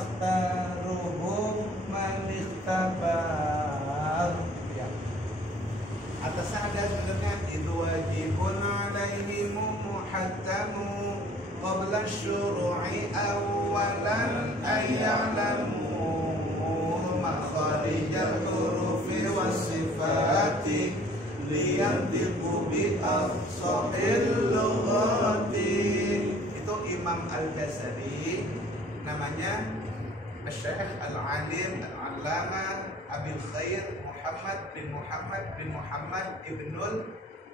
yakhtaruhu man ikhtabar. Ya. Atasnya ada sebenarnya itu wajibun alaihim muhattamu qabla syuru'i awalan ayya'lamu makharijal hurufi wasifati liyantiqu bi afsahil lughati. Itu Imam Al-Ghazali, namanya Syekh Al-Alim Al-Allamah Abil Khair Muhammad bin Muhammad Ibnul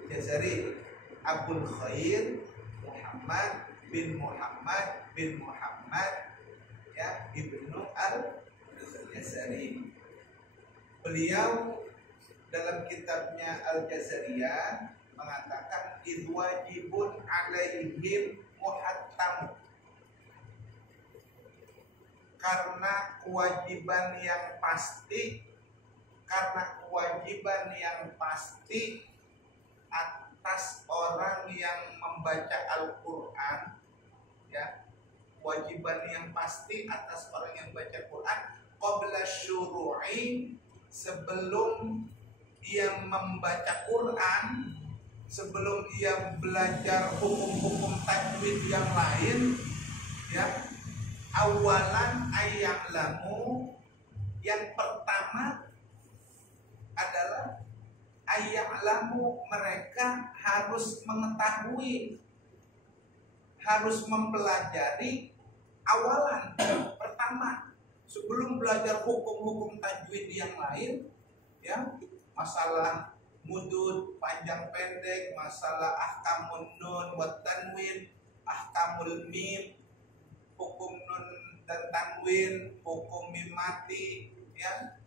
Jazari. Abul Khair Muhammad bin Muhammad ya Ibnu Al-Jazari. Beliau dalam kitabnya Al-Jazariyah mengatakan wajibun alaihim muhattam, karena kewajiban yang pasti atas orang yang membaca Al-Quran, ya, kewajiban yang pasti atas orang yang membaca Quran qabla syuru'i, sebelum ia membaca Quran, sebelum ia belajar hukum-hukum tajwid yang lain, ya, awalan ayya'lamu, yang pertama adalah ayya'lamu, mereka harus mengetahui, harus mempelajari awalan pertama sebelum belajar hukum-hukum tajwid yang lain, ya, masalah mudud panjang pendek, masalah ahkamun nun wa tanwin, ahkamul mim, hukum nun dan tanwin, hukum mim mati, ya,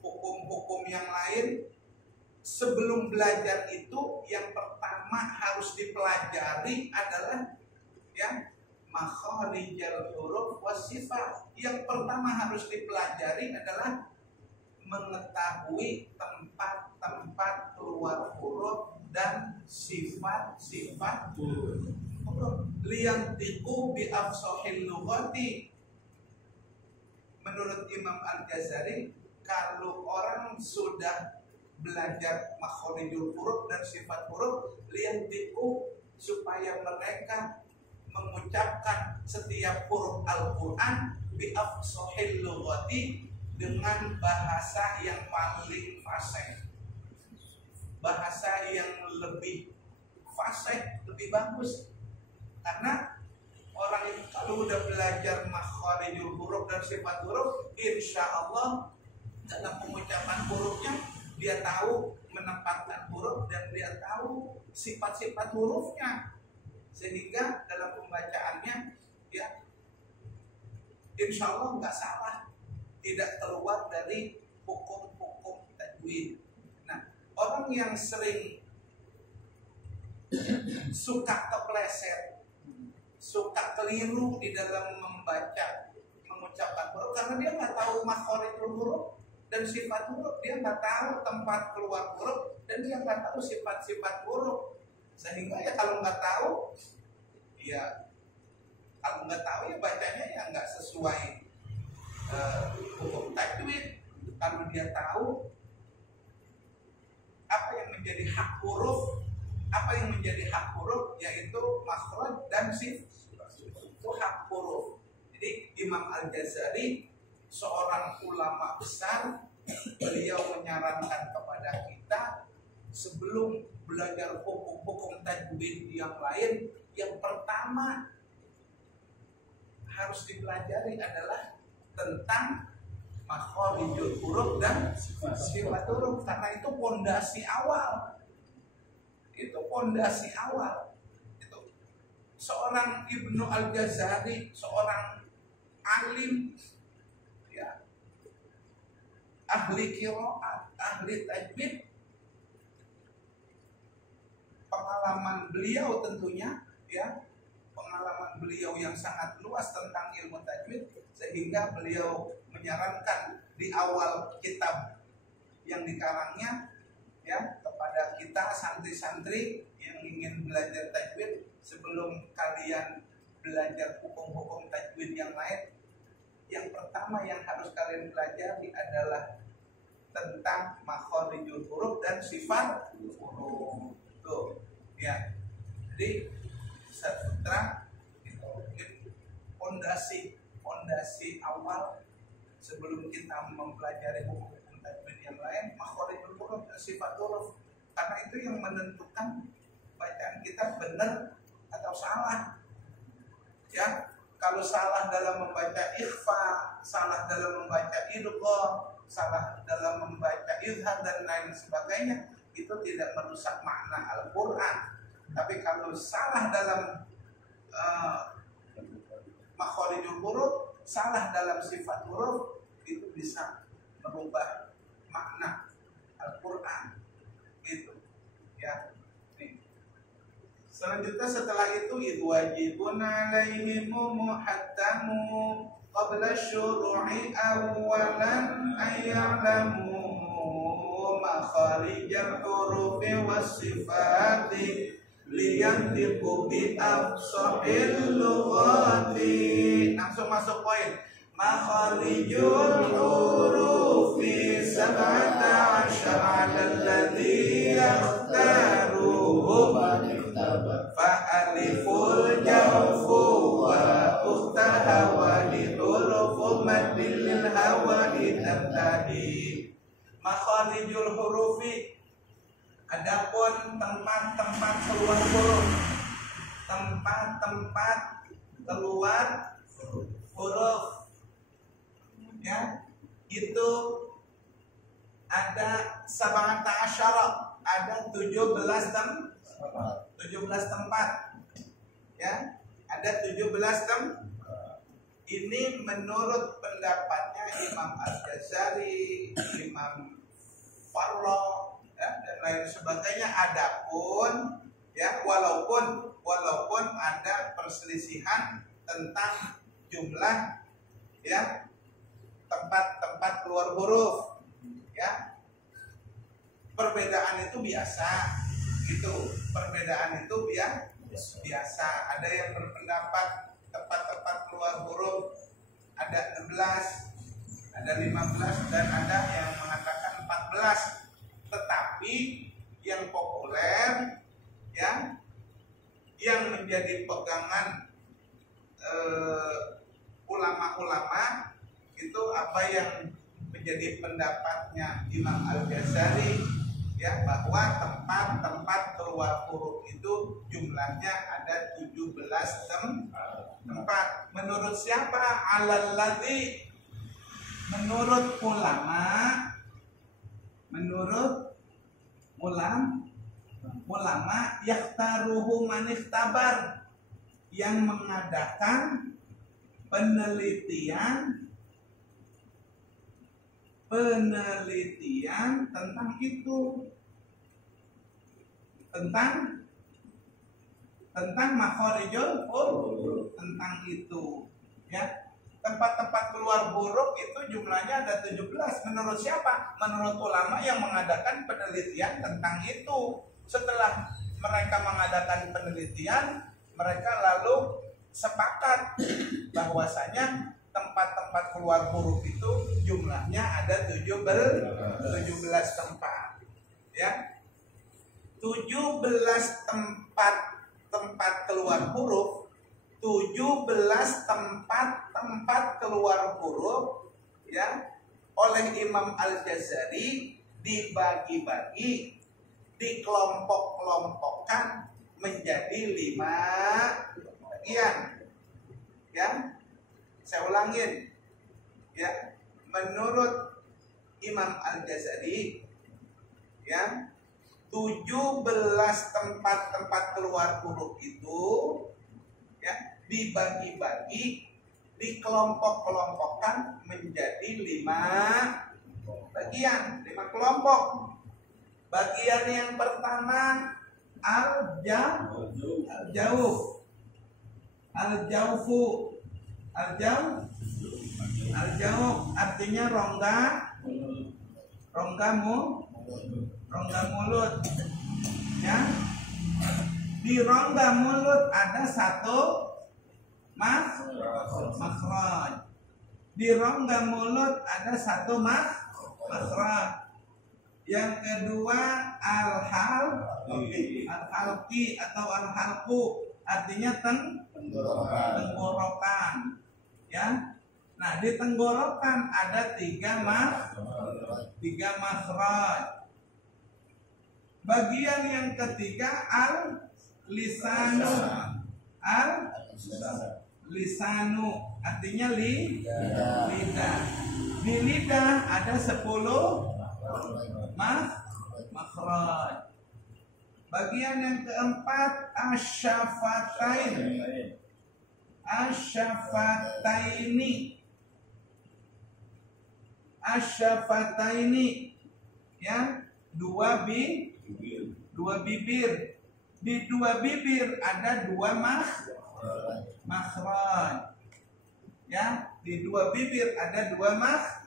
hukum-hukum yang lain. Sebelum belajar itu yang pertama harus dipelajari adalah, ya, makharijal huruf wasifat. Yang pertama harus dipelajari adalah mengetahui tempat-tempat keluar huruf dan sifat-sifat huruf. Liyantiqu bi afsahil lughati. Menurut Imam Al-Ghazali, kalau orang sudah belajar makharijul huruf dan sifat huruf, liyantiqu, supaya mereka mengucapkan setiap huruf Al-Quran bi afsahil lughati, dengan bahasa yang paling fasih, bahasa yang lebih fasih, lebih bagus. Karena orang itu kalau udah belajar makharijul huruf dan sifat huruf, insya Allah dalam pengucapan hurufnya dia tahu menempatkan huruf dan dia tahu sifat-sifat hurufnya, sehingga dalam pembacaannya, ya, insya Allah nggak salah, tidak keluar dari hukum-hukum tajwid. Nah, orang yang sering suka kepleset, suka keliru di dalam membaca, mengucapkan huruf, karena dia nggak tahu makharijul huruf dan sifat huruf, dia nggak tahu tempat keluar huruf, dan dia nggak tahu sifat-sifat huruf. Sehingga ya kalau nggak tahu, ya bacanya ya nggak sesuai hukum tajwid. Kalau dia tahu apa yang menjadi hak huruf, yaitu makhraj dan sifat, itu hak huruf. Jadi Imam Al-Ghazali, seorang ulama besar, beliau menyarankan kepada kita sebelum belajar hukum-hukum tajwid yang lain, yang pertama harus dipelajari adalah tentang makharijul huruf dan sifat huruf, karena itu pondasi awal. Itu seorang Ibnu Al-Ghazali, seorang alim, ya, ahli qiraat, ahli tajwid. Pengalaman beliau tentunya, ya, pengalaman beliau yang sangat luas tentang ilmu tajwid, sehingga beliau menyarankan di awal kitab yang dikarangnya, ya, kepada kita santri-santri yang ingin belajar tajwid, sebelum kalian belajar hukum-hukum tajwid yang lain, yang pertama yang harus kalian pelajari adalah tentang makhorijul huruf dan sifat huruf. Tuh, ya. Jadi sutra itu mungkin fondasi awal sebelum kita mempelajari hukum tajwid yang lain, makhorijul huruf dan sifat huruf, karena itu yang menentukan bacaan kita benar atau salah. Ya, kalau salah dalam membaca ikhfa, salah dalam membaca idgham, salah dalam membaca izhar dan lain sebagainya, itu tidak merusak makna Al-Quran. Tapi kalau salah dalam makhorijul huruf, salah dalam sifat huruf, itu bisa merubah makna Al-Quran. Gitu, ya. Selanjutnya setelah itu wajibun alaihimu muhattamu qabla syuru'i awalan ayya'lamu makharijal hurufi wassifati liyantiqu bi afsahil lughati. Langsung masuk poin. Makharijul hurufi sab'ata asyara alladhi yakhtaruhu fa'aliful jawfu wa ukhtaha wa lihurufu maddil lil hawa tadi. Makharijul hurufi, adapun tempat-tempat keluar huruf, tempat-tempat keluar huruf, ya, itu ada sab'ata asyara, ada 17 tempat, ya, ada 17 tempat. Ini menurut pendapatnya Imam Al-Ghazali, Imam Farloh, ya, dan lain sebagainya. Adapun, ya, walaupun ada perselisihan tentang jumlah, ya, tempat-tempat keluar huruf, ya, perbedaan itu biasa. Gitu, perbedaan itu biasa. Ada yang berpendapat tempat-tempat keluar huruf ada 16, ada 15, dan ada yang mengatakan 14. Tetapi yang populer, ya, yang menjadi pegangan ulama-ulama itu apa yang menjadi pendapatnya Imam Al-Ghazali, ya, bahwa tempat-tempat keluar huruf itu jumlahnya ada 17 tempat. Menurut siapa? Alalladzi, menurut ulama yakhtaruhu man ikhtabar, yang mengadakan penelitian tentang itu, tentang makhorijul huruf, tentang itu, ya. Tempat-tempat keluar huruf itu jumlahnya ada 17. Menurut siapa? Menurut ulama yang mengadakan penelitian tentang itu. Setelah mereka mengadakan penelitian, mereka lalu sepakat bahwasanya tempat-tempat keluar huruf itu jumlahnya ada 17 tempat, ya. 17 tempat keluar huruf, 17 tempat keluar huruf, ya, oleh Imam Al-Ghazali dibagi-bagi, dikelompok-kelompokkan menjadi 5 bagian, ya. Saya ulangin, ya. Menurut Imam Al-Ghazali, ya, 17 tempat keluar huruf itu, ya, dibagi-bagi, dikelompok-kelompokkan menjadi 5 bagian, 5 kelompok. Bagian yang pertama al-jawfu, artinya rongga mulut, ya. Di rongga mulut ada 1 makhraj. Di rongga mulut ada satu makhraj. Yang kedua al-halqi atau al-halqu, artinya tenggorokan. Ya. Nah, di tenggorokan ada tiga makhraj. Bagian yang ketiga al-lisanu. Al-lisanu artinya lidah. Di lidah ada 10 makhraj. Bagian yang keempat asyafataini, ya, dua bibir. Di dua bibir ada 2 makhraj. Ya, di dua bibir ada 2 makhraj.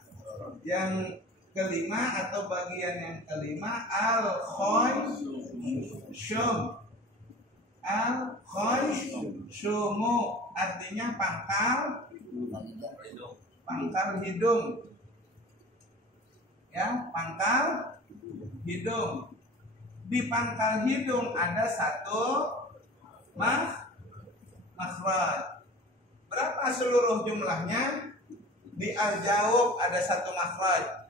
Yang kelima atau bagian yang kelima al-khayshum. Al-khayshum artinya pangkal hidung. Ya, pangkal hidung. Di pangkal hidung ada 1 makhraj. Berapa seluruh jumlahnya? Di al-jawf ada 1 makhraj.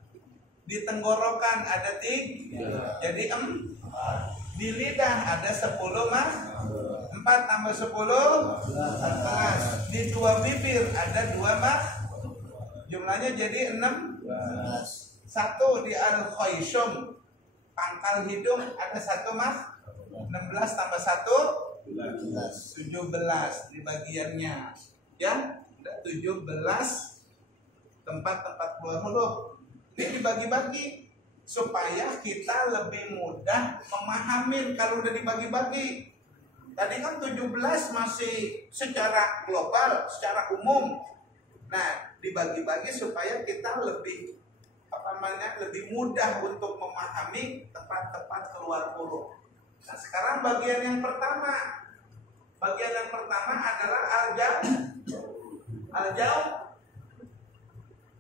Di tenggorokan ada 3, jadi 4. Di lidah ada 10 4 tambah 10 14. Di dua bibir ada 2 jumlahnya jadi 16. 1 di al-khayshum, pangkal hidung ada 1 16 tambah 1 17 di bagiannya. Ya, ada 17 tempat keluar huruf. Ini dibagi-bagi supaya kita lebih mudah memahami kalau udah dibagi-bagi. Tadi kan 17 masih secara global, secara umum. Nah, dibagi-bagi supaya kita lebih lebih mudah untuk memahami tempat-tempat keluar huruf. Nah, sekarang bagian yang pertama. Bagian yang pertama adalah al-jawf.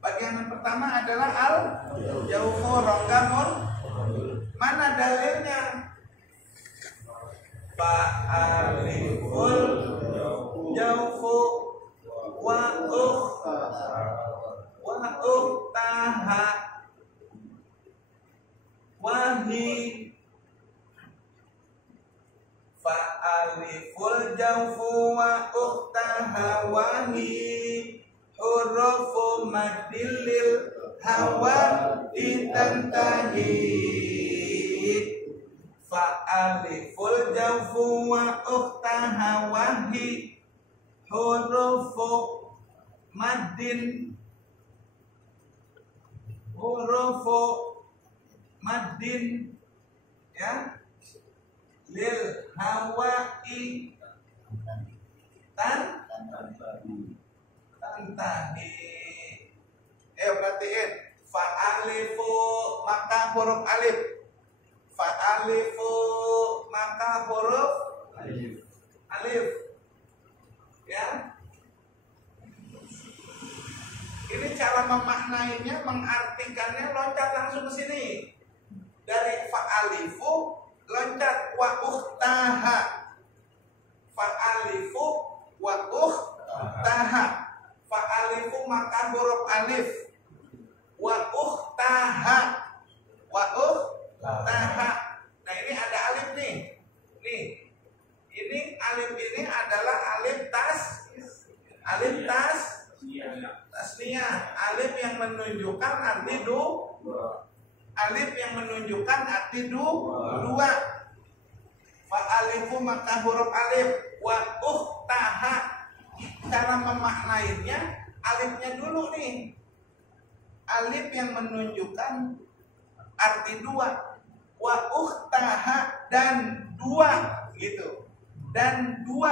Bagian yang pertama adalah al-jawfu, rongga mulut. Mana dalilnya? Fa'aliful jawfu wa ukhtaha wahi. Fa'aliful jawfu wa ukhtaha wahi hurufu madilil hawa ditantahi. Fa'aliful jawfu wa ukhtaha wahi hurufu maddin, ya, lil hawa'i tantahi. Perhatiin, fa'alifu maka huruf alif. Fa'alifu maka huruf alif. Ya. Ini cara memaknainya, mengartikannya, loncat langsung ke sini. Dari fa'alifu loncat wa ukhtaha. Fa'alifu wa ukhtaha. Fa'alifu maka huruf alif. Wa ukhtaha. Wa ukhtaha. Nah, ini ada alif nih. Nih. Ini alif ini adalah alif tasniyah. Alif yang menunjukkan arti alif yang menunjukkan arti dua. Fa'alifu maka huruf alif. Wa ukhtaha. Cara memaknainya, alifnya dulu nih. Alif yang menunjukkan arti 2. Wa ukhtaha, dan 2 gitu. Dan 2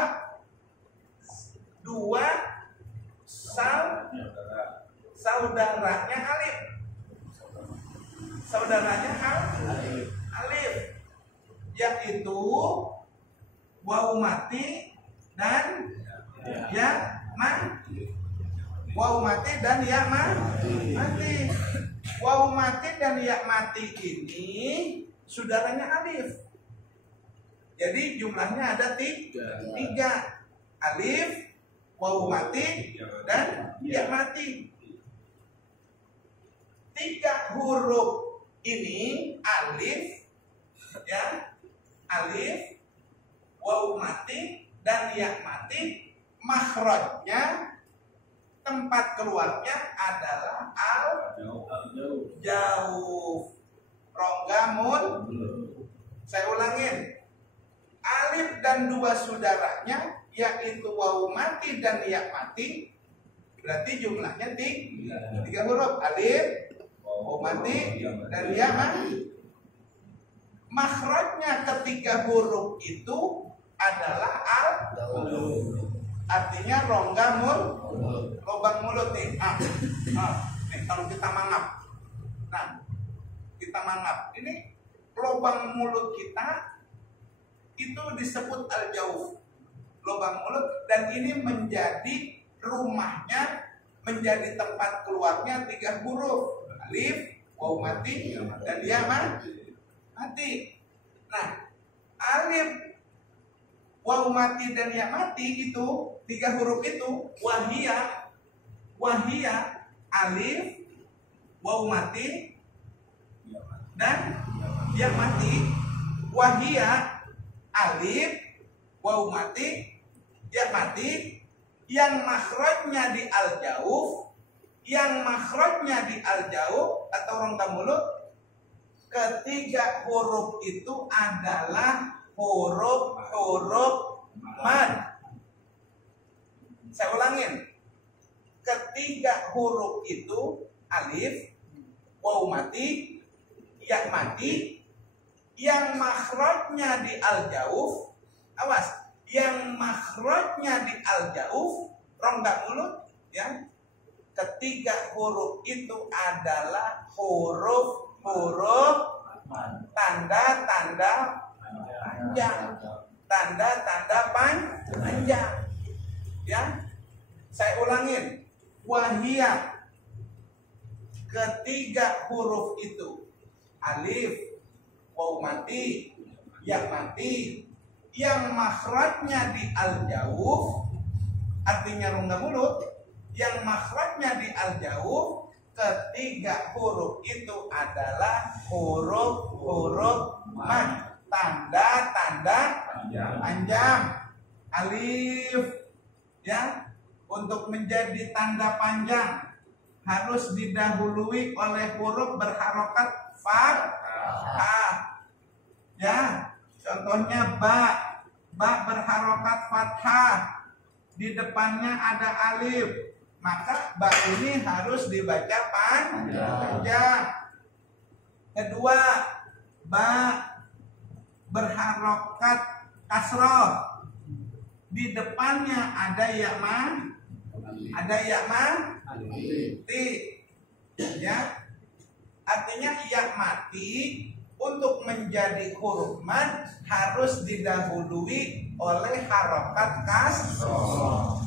saudaranya alif. Saudaranya alif, yaitu wawu mati dan ya Waw mati dan ya mati. Waw mati dan ya mati ini saudaranya alif. Jadi jumlahnya ada tiga. Alif, waw mati, dan ya mati. Tiga huruf ini alif, ya, alif, waw mati, dan ya mati. Makhrajnya, tempat keluarnya adalah jauh. Rongga saya ulangin. Alif dan dua saudaranya yaitu waw mati dan ya mati, berarti jumlahnya tiga huruf. Alif, waw mati, dan ya mati. Makhrajnya ketiga huruf itu adalah artinya rongga lubang mulut nih. Nih kalau kita mangap, kita mangap, ini lubang mulut kita itu disebut al-jauh, lubang mulut, dan ini menjadi rumahnya, menjadi tempat keluarnya tiga huruf. Alif, waw mati, dan ya mati. Nah, alif, waw mati, dan ya mati itu tiga huruf itu wahia alif, waw mati, dan ya mati. Wahia alif, waw mati, ya mati, yang makhrajnya di al-jauh, atau rongga mulut, ketiga huruf itu adalah huruf mad. Saya ulangin, ketiga huruf itu alif, waw mati, ya mati, yang makhrajnya di al-jauh, awas, yang makhrajnya di al-jauh, rongga mulut, ya. Ketiga huruf itu adalah huruf tanda-tanda panjang, ya. Saya ulangin, wahia, ketiga huruf itu alif, waw mati, ya mati, yang makhrajnya di al-jauh, artinya rongga mulut, yang makhrajnya di al-jauh, ketiga huruf itu adalah huruf mad, tanda-tanda panjang. Alif, ya, untuk menjadi tanda panjang harus didahului oleh huruf berharokat fathah. Ya, contohnya ba berharokat fathah, di depannya ada alif, maka ba ini harus dibaca panjang. Kedua, ba berharokat kasroh, di depannya ada ya mati, ya, artinya ya mati untuk menjadi huruf mad harus didahului oleh harokat kasroh.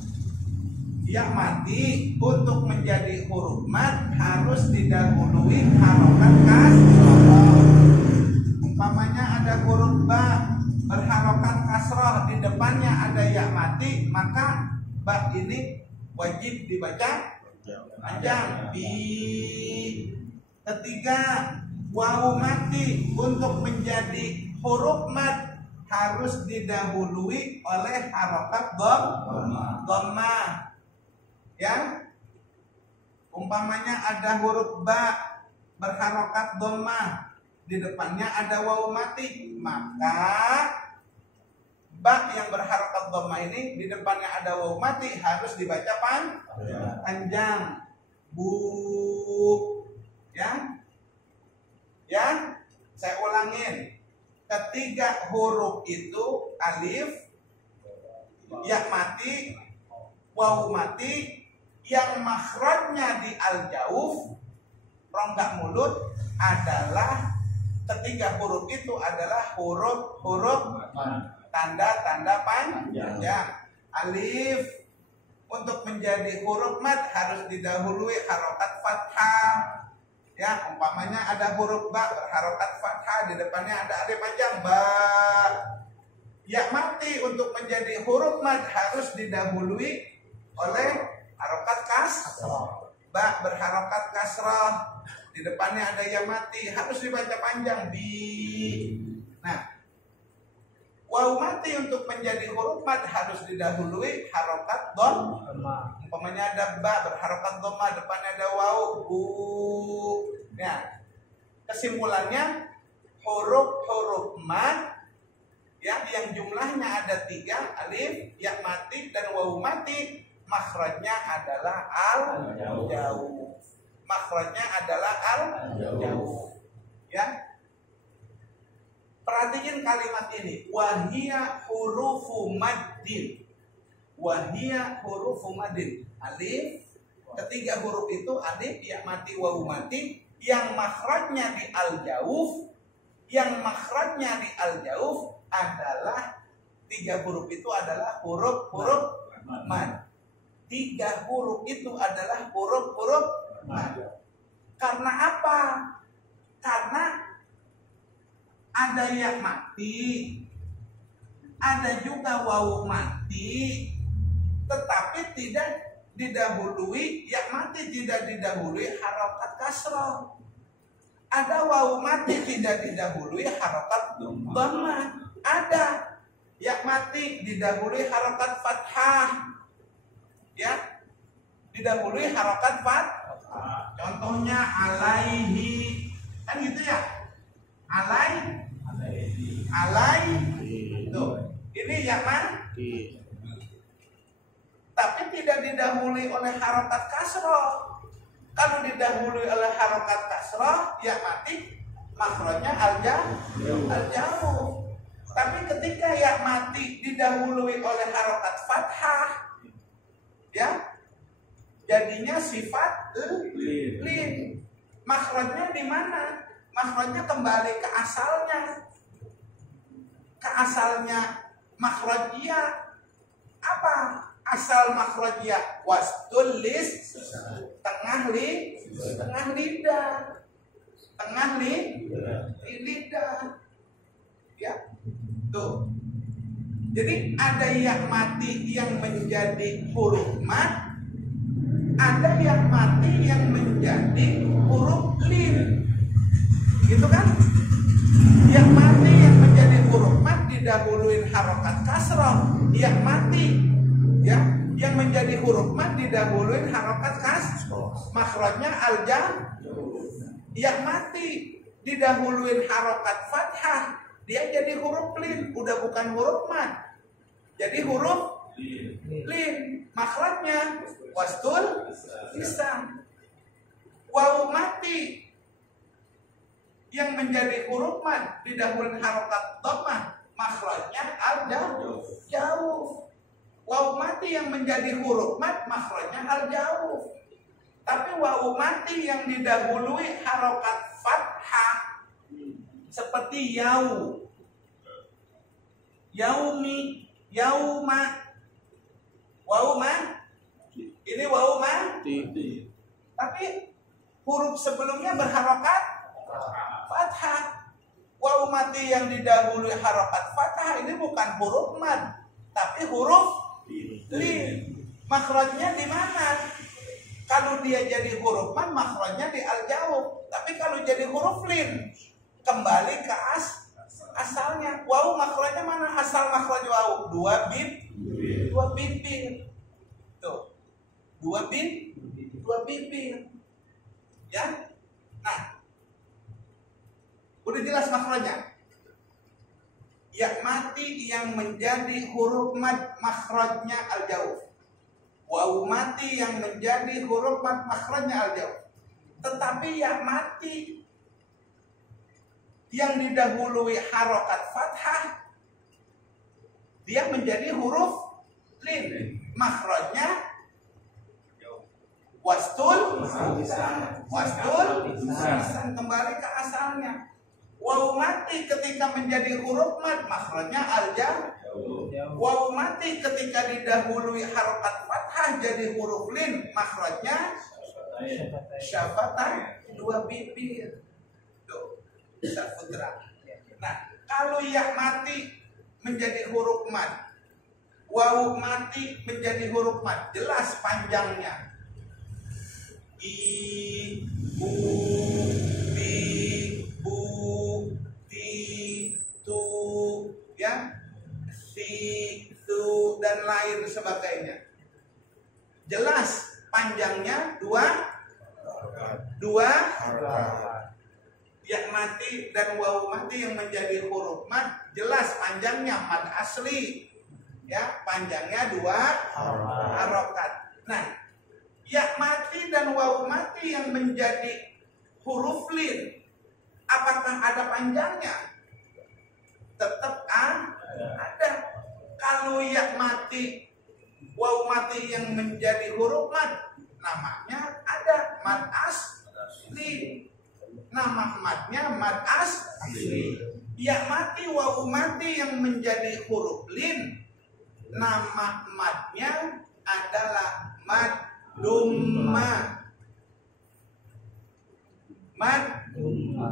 Ya mati untuk menjadi huruf mad harus didahului harokat kasroh. Umpamanya ada huruf ba berharokat kasroh, di depannya ada ya mati, maka ba ini wajib dibaca panjang. Ketiga, waw mati untuk menjadi huruf mad harus didahului oleh harokat dhammah. Ya, umpamanya ada huruf ba berharokat dhammah, di depannya ada waw mati, maka ba yang berharokat dhammah ini di depannya ada waw mati harus dibaca panjang. Ya, saya ulangin, ketiga huruf itu alif, ya mati, waw mati, yang makhrajnya di al-jauh, rongga mulut, adalah ketiga huruf itu adalah huruf tanda-tanda panjang. Alif untuk menjadi huruf mad harus didahului harokat fathah. Ya, umpamanya ada huruf ba berharokat fathah, di depannya ada alif panjang ba. Ya mati untuk menjadi huruf mad harus didahului oleh harokat kasrah. Ba berharokat kasrah, di depannya ada ya mati, harus dibaca panjang bi. Nah, waw mati untuk menjadi huruf mad harus didahului harokat dhamma. Umpamanya ada ba berharokat dhamma, depannya ada waw bu. Nah, kesimpulannya huruf-huruf mad ya, yang jumlahnya ada 3, alif, ya mati, dan waw mati, makhrajnya adalah al-jauh. Makhrajnya adalah al-jauh. Ya. Perhatiin kalimat ini, wahia hurufu maddin. Wahia hurufu maddin. Alif, ketiga huruf itu alif, ya mati, waw mati, yang makhrajnya di al-jauh. Yang makhrajnya di al-jauh adalah 3 huruf itu adalah huruf-huruf mad. 3 huruf itu adalah huruf-huruf mad. Karena apa? Karena ada yang mati, ada juga waw mati, tetapi tidak didahului, ya mati tidak didahului harokat kasrah. Ada waw mati tidak didahului harokat dhamma. Ada ya mati didahului harokat fathah. Ya, didahului harokat fathah. Contohnya alaihi, kan gitu ya? Alai. Tuh, ini ya mati. Tapi tidak didahului oleh harokat kasroh. Kalau didahului oleh harokat kasroh, ya mati, makhrajnya al-jauh. Tapi ketika ya mati didahului oleh harokat fathah, ya, jadinya sifat lin. Makhrajnya di mana? Makhrajnya kembali ke asalnya. Ke asalnya makhrajnya apa? Asal makhrajnya wastul lis, tengah lidah. Tengah lidah. Ya. Tuh. Jadi ada yang mati yang menjadi huruf mad, ada yang mati yang menjadi huruf lin. Gitu kan? Yang mati yang menjadi huruf mad didahuluin harokat kasrah. Yang mati ya, yang menjadi huruf mad didahuluin harokat kasrah. Makhrajnya al-jauh. Yang mati didahuluin harokat fathah, dia jadi huruf lin, udah bukan huruf mad. Jadi huruf lin. Makhrajnya wastul lisan. Waw mati yang menjadi huruf mad didahuluin harokat dhammah, makhrajnya al-jauh. Waw mati yang menjadi huruf mad, makhrajnya al-jauh. Tapi waw mati yang didahului harokat fathah seperti yau, yaumi, yauma, waw mati. Ini waw mati. Tapi huruf sebelumnya berharokat fathah. Waw mati yang didahului harokat fathah ini bukan huruf mad, tapi huruf lin. Makhrajnya di mana? Kalau dia jadi huruf mad, makhrajnya di al-jauh. Tapi kalau jadi huruf lin, kembali ke asalnya. Waw makhrajnya mana? Asal makhraj waw 2 bibir. Tuh. 2 bibir. Ya. Nah, udah jelas makhrajnya. Ya mati yang menjadi huruf mad, makhrajnya al-jauh. Waw mati yang menjadi huruf mad, makhrajnya al-jauh. Tetapi ya mati yang didahului harokat fathah, dia menjadi huruf lin. Makhrajnya wastul lisan, kembali ke asalnya. Waw mati ketika menjadi huruf mad, makhrajnya al-jauh. Waw mati ketika didahului harokat fathah, apakah jadi huruf lin? Makhrajnya syafatan, dua bibir. Tuh, Saputra. Nah, kalau ya mati menjadi huruf mad, wawu mati menjadi huruf mad, jelas panjangnya. I, u, bi, bu, ti, tu, ya, si, tu, dan lain sebagainya. Jelas panjangnya dua ya mati dan wawu mati yang menjadi huruf mad, jelas panjangnya mad asli, ya, panjangnya dua harokat. Nah, ya mati dan wawu mati yang menjadi huruf lin, apakah ada panjangnya? Tetap ada. Kalau ya mati, wawu mati yang menjadi huruf mad, namanya ada mad asli. Nama madnya mad asli. Ya mati, wawu mati yang menjadi huruf lin, nama madnya adalah mad dumma. Mad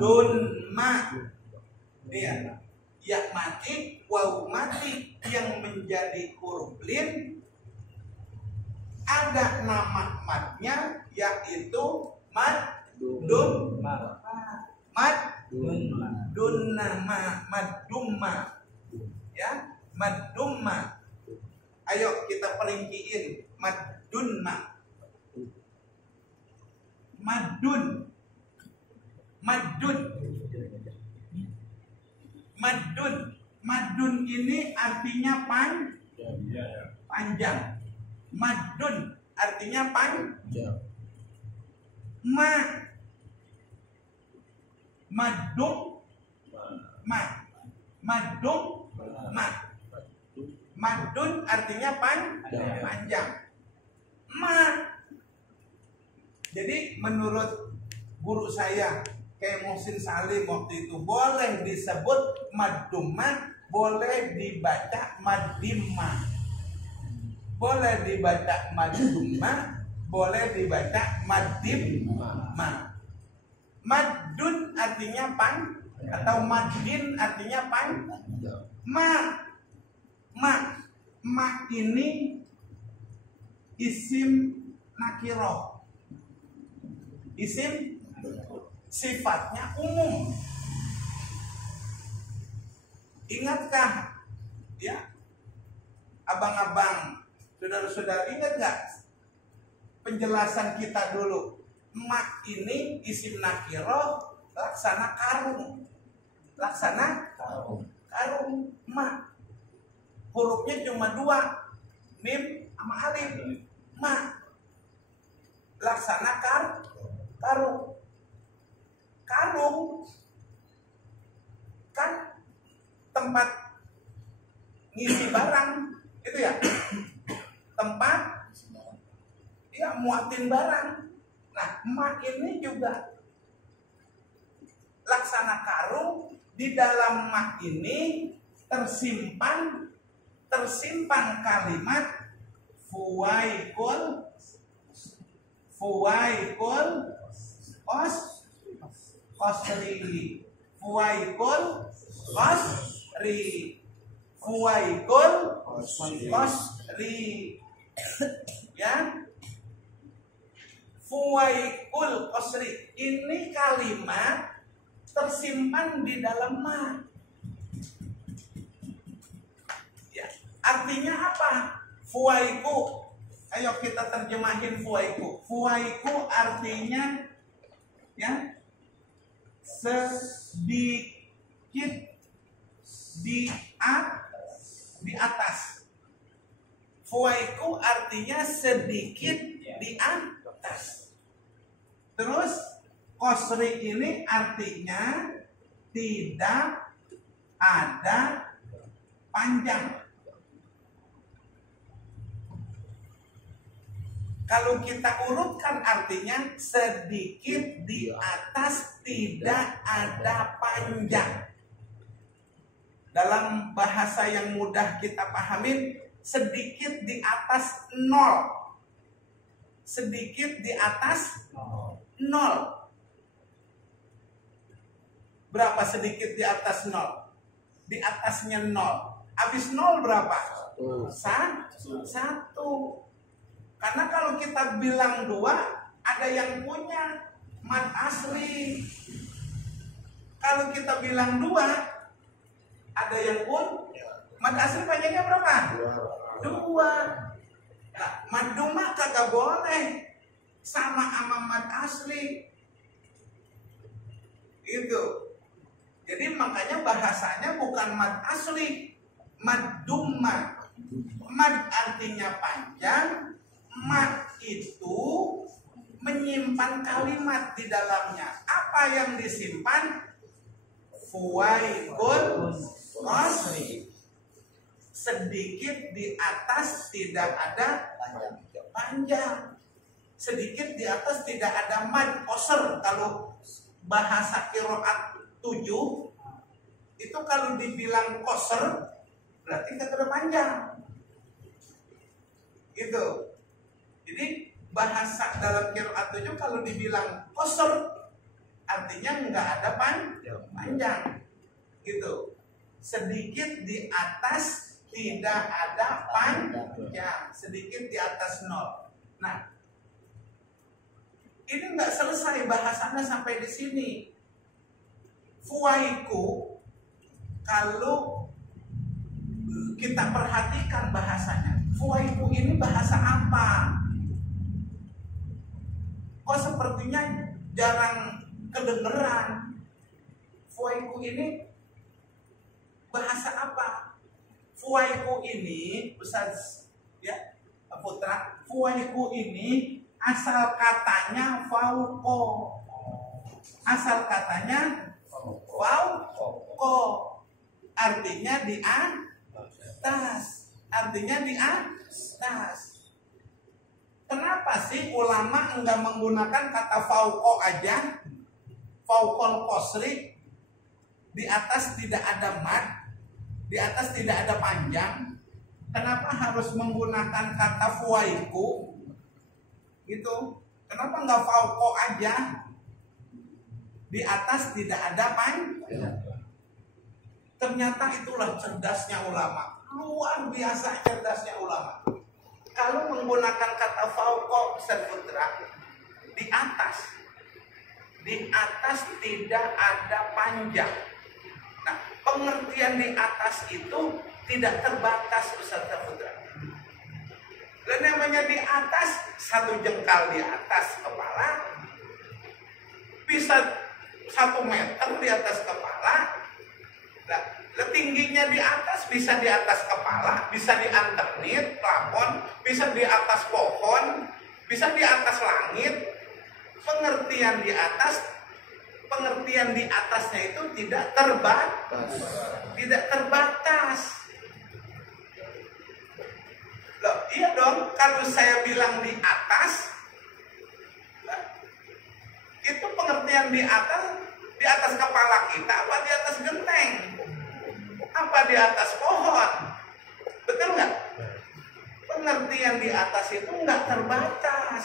dunma. Dia ya mati, wawu mati yang menjadi huruf lin, ada nama madnya yaitu mad dumma. Mad dumma. Ya, mad dumma. Ayo kita peringkiin mad dumma. Madun. Madun ini artinya panjang. Madun artinya panjang. Madun artinya panjang. Jadi menurut guru saya kayak Muhsin Salim waktu itu, boleh disebut madumma, boleh dibaca madimma. Boleh dibaca madumma, boleh dibaca madimma. Madun artinya atau madin artinya ma ini isim nakiroh. Isim sifatnya umum. Ingatkah ya abang-abang, saudara-saudara, ingat gak penjelasan kita dulu? Mak ini isim nakiroh, laksana karung. Mak hurufnya cuma dua, mim sama alif. Mak laksana karung. Karung kan tempat ngisi barang, itu ya, tempat ya muatin barang. Nah, mak ini juga laksana karung. Di dalam mak ini tersimpan kalimat fuwaikul qasri. Fuwaikul qasri. Ya. Fuwaikul qasri ini kalimat tersimpan di dalam ma. Ya, artinya apa? Fuwaiku. Ayo kita terjemahin fuwaiku. Fuwaiku artinya ya sedikit di atas. Fuwaiku artinya sedikit di atas. Terus qasri ini artinya tidak ada panjang. Kalau kita urutkan artinya sedikit di atas, tidak ada panjang. Dalam bahasa yang mudah kita pahamin, sedikit di atas nol. sedikit di atas 0. Berapa sedikit di atas 0? Di atasnya 0. Habis 0 berapa? 1. Karena kalau kita bilang 2, ada yang punya mad asli. Kalau kita bilang 2, ada yang pun mad asli panjangnya berapa? 2. Nah, mad duma kagak boleh sama mad asli. Gitu. Jadi makanya bahasanya bukan mad asli, mad duma. Mad artinya panjang. Mad itu menyimpan kalimat di dalamnya. Apa yang disimpan? Fuwaikul qasri. Sedikit di atas tidak ada panjang. Sedikit di atas tidak ada mad qasr. Kalau bahasa qiraat 7 itu kalau dibilang qasr berarti kagak ada panjang. Gitu. Jadi bahasa dalam qiraat 7 kalau dibilang qasr artinya enggak ada panjang. Gitu. Sedikit di atas tidak ada panjang. Sedikit di atas 0. Nah, ini enggak selesai bahasanya sampai di sini. Fuwaiku kalau kita perhatikan bahasanya, fuwaiku ini bahasa apa? Kok sepertinya jarang kedengeran. Fuwaiku ini bahasa apa? Fuwaiku ini, Ustaz ya, Putra, fuwaiku ini asal katanya fauqo. Asal katanya fauqo. Artinya di atas. Artinya di atas. Kenapa sih ulama enggak menggunakan kata fauqo aja? Fauqol qasri, di atas tidak ada mad, di atas tidak ada panjang. Kenapa harus menggunakan kata fuwaiku? Gitu. Kenapa enggak fauqo aja? Di atas tidak ada panjang. Ternyata itulah cerdasnya ulama. Luar biasa cerdasnya ulama. Kalau menggunakan kata fauqo, Ustaz Putra, di atas tidak ada panjang. Nah, pengertian di atas itu tidak terbatas, Ustaz Putra. Dan namanya di atas, 1 jengkal di atas kepala, bisa 1 meter di atas kepala. Nah, tingginya di atas bisa di atas kepala, bisa di antennit, plafon, bisa di atas pohon, bisa di atas langit. Pengertian di atasnya itu tidak terbatas. Loh, iya dong, kalau saya bilang di atas, itu pengertian di atas kepala kita apa di atas genteng? Apa di atas pohon? Betul nggak? Pengertian di atas itu nggak terbatas.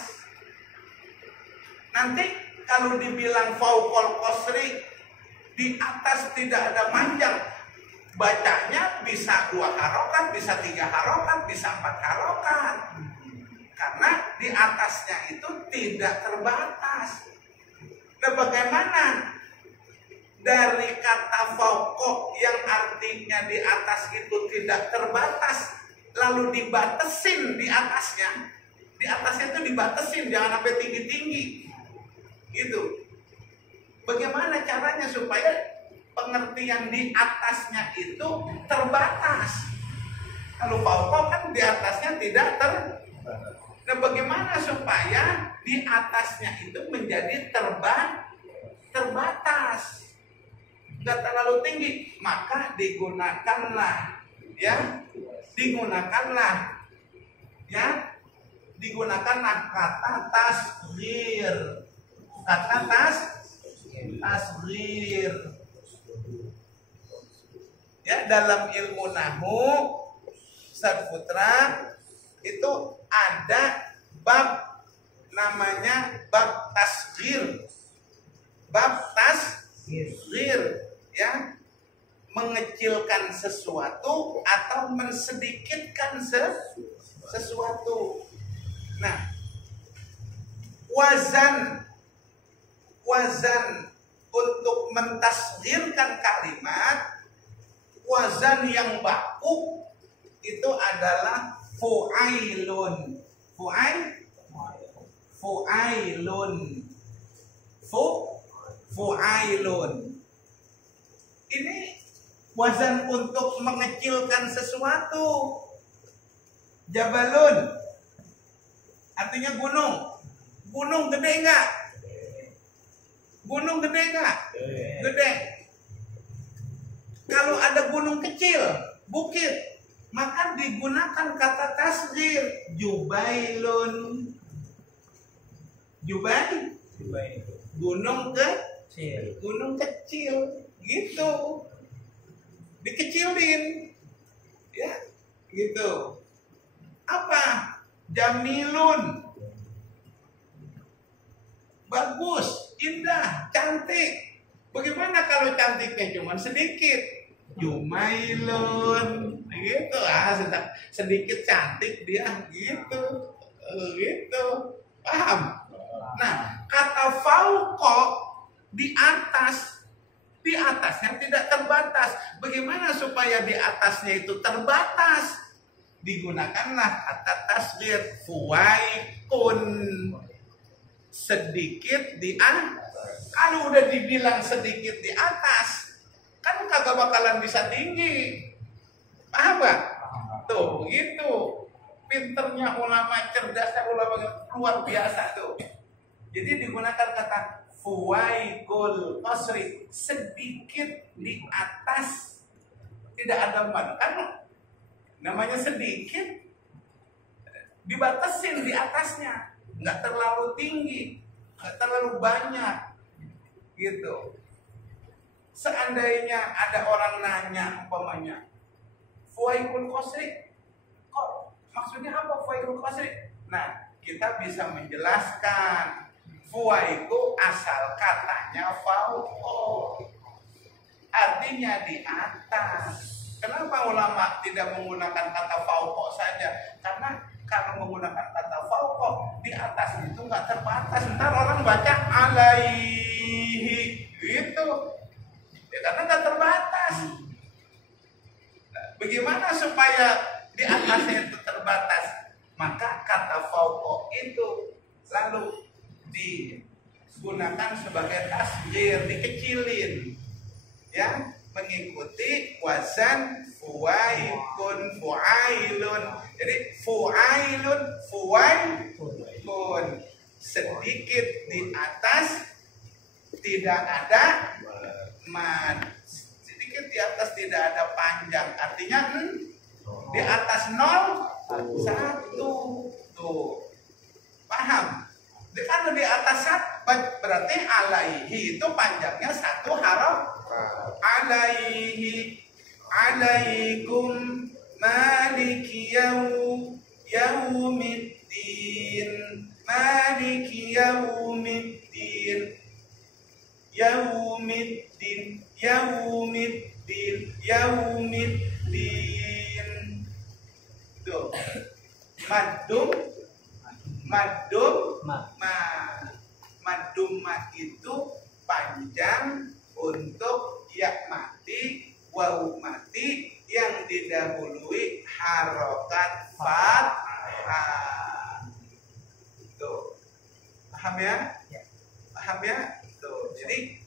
Nanti kalau dibilang fauqol qasri, di atas tidak ada panjang, bacanya bisa 2 harokat, bisa 3 harokat, bisa 4 harokat. Karena di atasnya itu tidak terbatas. Nah, bagaimana dari kata fauqo yang artinya di atas itu tidak terbatas, lalu dibatasin di atasnya? Di atasnya itu dibatasin, jangan sampai tinggi-tinggi. Gitu. Bagaimana caranya supaya pengertian di atasnya itu terbatas? Kalau fauqo kan di atasnya tidak terbatas. Nah, bagaimana supaya di atasnya itu menjadi terbatas? Tidak terlalu tinggi, maka digunakanlah kata tasghir. Ya, dalam ilmu nahwu, Ustaz Putra, itu ada bab namanya bab tasghir. Bab tasghir, ya, mengecilkan sesuatu atau mensedikitkan sesuatu. Nah, wazan untuk mentasghirkan kalimat, wazan yang baku itu adalah fu'ailun. Fu'ailun. Ini wazan untuk mengecilkan sesuatu. Jabalun artinya gunung. Gunung gede enggak? Gunung gede enggak? Gede. Kalau ada gunung kecil, bukit, maka digunakan kata tasghir. Jubailun. Gunung kecil, gitu. Dikecilin, ya, gitu. Apa? Jamilun. Bagus, indah, cantik. Bagaimana kalau cantiknya cuma sedikit? Jumailun, gitu. Sedikit cantik dia, gitu. Gitu. Paham? Nah, kata fauqa di atasnya tidak terbatas. Bagaimana supaya di atasnya itu terbatas? Digunakanlah kata tasghir, fuwaikun, sedikit di atas. Kalau udah dibilang sedikit di atas, kan kagak bakalan bisa tinggi. Paham gak? Tuh, gitu. Pinternya ulama, cerdasnya ulama, luar biasa tuh. Jadi digunakan kata fuwaikul qasri, sedikit di atas, tidak ada mad. Kan namanya sedikit, dibatasin di atasnya, nggak terlalu tinggi, nggak terlalu banyak, gitu. Seandainya ada orang nanya umpamanya, fuwaikul qasri, kok maksudnya apa fuwaikul qasri? Nah, kita bisa menjelaskan. Fuwaiku asal katanya fauqo, artinya di atas. Kenapa ulama tidak menggunakan kata fauqo saja? Karena kalau menggunakan kata fauqo, di atas itu nggak terbatas. Ntar orang baca alaihi, gitu. Ya, karena nggak terbatas. Nah, bagaimana supaya di atasnya itu terbatas? Maka kata fauqo itu lalu digunakan sebagai tasghir, dikecilin, ya, mengikuti wazan fuwaikun, fuailun. Jadi fuwaikun, sedikit di atas, tidak ada mad, sedikit di atas, tidak ada panjang, artinya di atas 1. Tuh, paham? Kalau di atas 1 berarti alaihi itu panjangnya 1 haraf. Alaihi, alaikum, maliki yaumiddin, maliki yaumiddin, yaumiddin, yaumiddin, yaumiddin. Tuh, Madum itu panjang untuk ya mati, wawu mati yang didahului harokat fathah. Tuh, paham ya? Paham ya? Tuh, jadi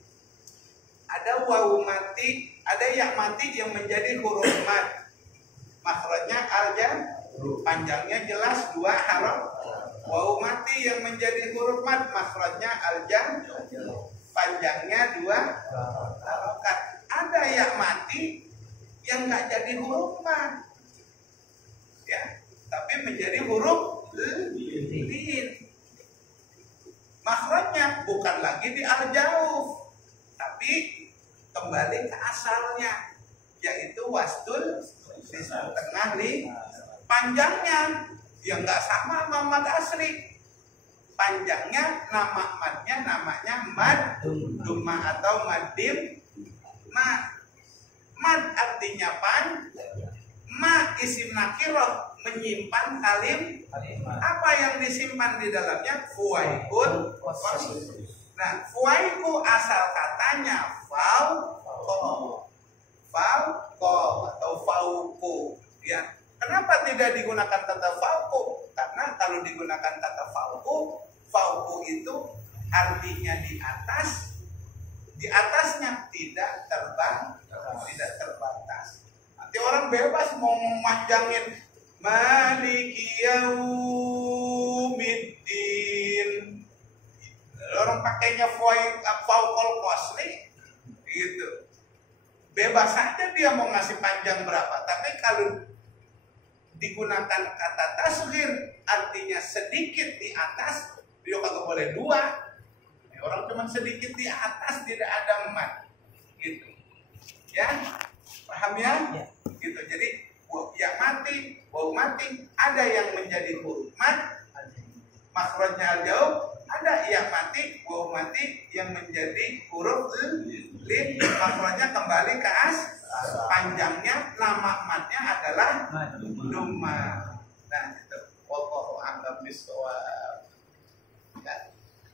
ada wawu mati, ada ya mati yang menjadi huruf mad. Makhrajnya alja, panjangnya jelas 2 haraf. Wawu mati yang menjadi huruf mad, makhrajnya alja, panjangnya 2 harokat. Ada ya mati yang nggak jadi huruf mad, ya, tapi menjadi huruf lin. Makhrajnya bukan lagi di al-jauf, tapi kembali ke asalnya, yaitu wasdul di tengah li. Panjangnya yang nggak sama sama mad asli. panjangnya nama madnya namanya mad duma atau madim. Mad artinya pan, ma isim nakiroh menyimpan kalim. Apa yang disimpan di dalamnya? Fuwaikun. Nah, fuwaiku asal katanya fauko atau fauku. Ya, kenapa tidak digunakan kata fauku? Karena kalau digunakan kata fauku itu artinya di atas, di atasnya tidak terbatas. Nanti orang bebas mau memanjangin Maliki Yaumiddin. Orang pakainya faukol qasri gitu. Bebas saja dia mau ngasih panjang berapa. Tapi kalau digunakan kata tasghir artinya sedikit di atas, dia kagak boleh dua. Orang cuma sedikit di atas tidak ada mat gitu. Ya, paham ya? Gitu. Jadi ya mati, waw mati, ada yang menjadi huruf mat, makhrajnya jauh, ada yang mati, waw mati yang menjadi huruf lin, makhrajnya kembali ke panjangnya nama matnya adalah duma. Nah, itu wallahu a'lam bishawab.